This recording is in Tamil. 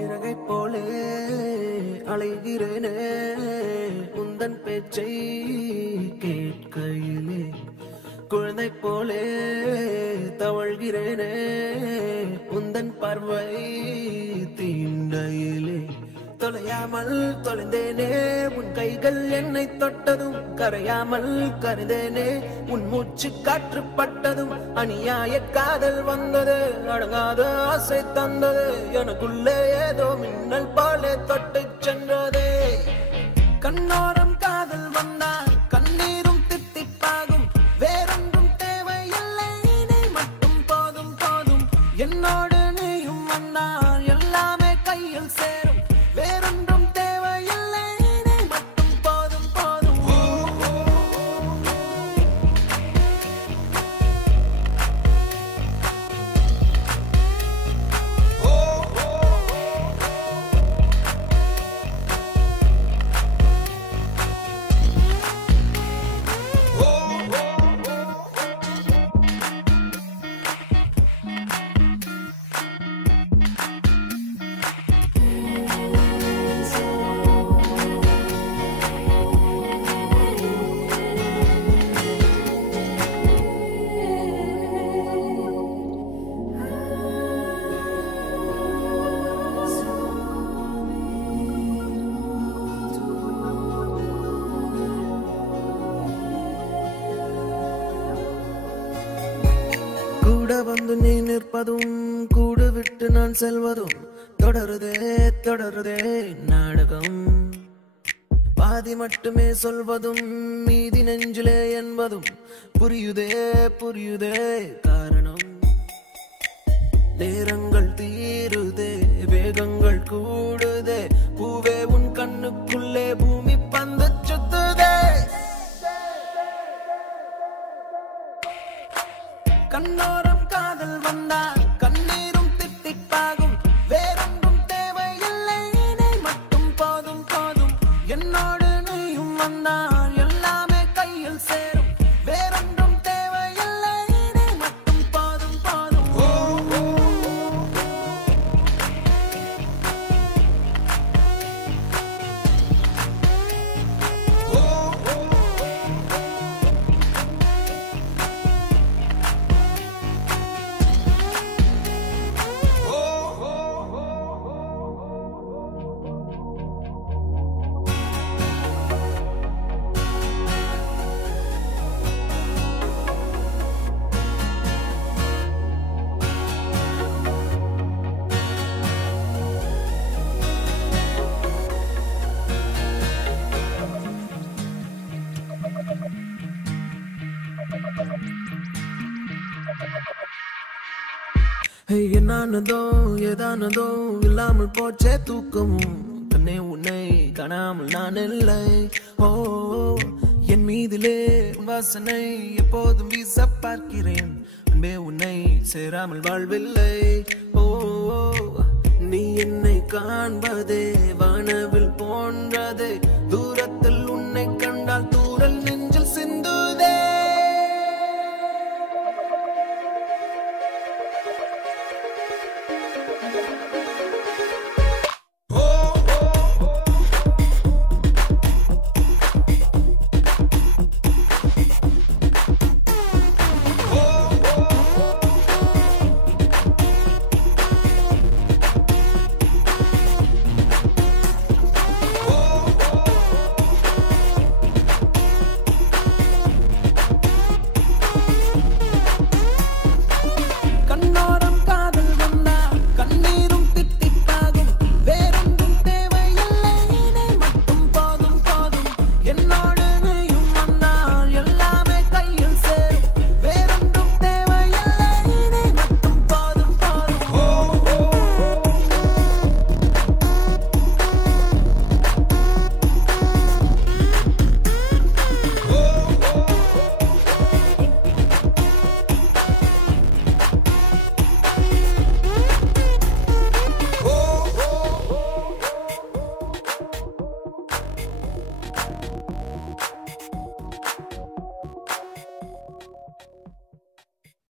இறகை போலே அலைகிறேனே உந்தன் பேச்சை கேட்கையிலே குழந்தை போலே தவழ்கிறேனே உந்தன் பார்வை தீண்டையிலே தொலையாமல் தொலைந்தேனே உன் கைகள் என்னை தொட்டதும் கரையாமல் கருந்தேனே உன் மூச்சு காற்றுப்பட்டதும் அநியாய காதல் வந்தது அடங்காத ஆசை தந்தது எனக்குள்ளே ஏதோ மின்னல் போலே தொட்டு சென்றதே கண்ணோரம் காதல் வந்தால் கண்ணீரும் தித்திப்பாகும் வேறொன்றும் தேவையில்லை நீ மட்டும் போதும் போதும் என்னோடு நீயும் வந்தால் எல்லாமே கையில் சேரும் வேறொன்றும் தேவையில்லை நீ மட்டும் போதும் போதும் கூட வந்து நீ நிற்பதும் கூடு விட்டு நான் செல்வதும் தொடருதே தொடருதே நாடகம் பாதி மட்டுமே சொல்வதும் மீதி நெஞ்சிலே என்பதும் புரியுதே புரியுதே காரணம் நேரங்கள் தீருதே வேகங்கள் கூடுதே பூவே உன் கண்ணுக்குள்ளே பூமி பந்து சுத்துதே கண்ணோரம் காதல் வந்தால் கண்ணீரும் தித்திப்பாகும் வேறொன்றும் தேவையில்லை நீ மட்டும் போதும் போதும் என்னோடு நீயும் வந்தால் எல்லாமே கையில் சேரும் வேறொன்றும் தேவையில்லை நீ மட்டும் போதும் போதும் என்னானதோ ஏதானதோ இல்லாமல் போச்சே தூக்கமும் தன்னை உன்னை காணாமல் நான் இல்லை ஓ என் மீதிலே வாசனை எப்போதும் வீச பார்க்கிறேன் அன்பே உன்னை சேராமல் வாழ்வில்லை ஓ நீ என்னை காண்பதே வானவில் போன்றதே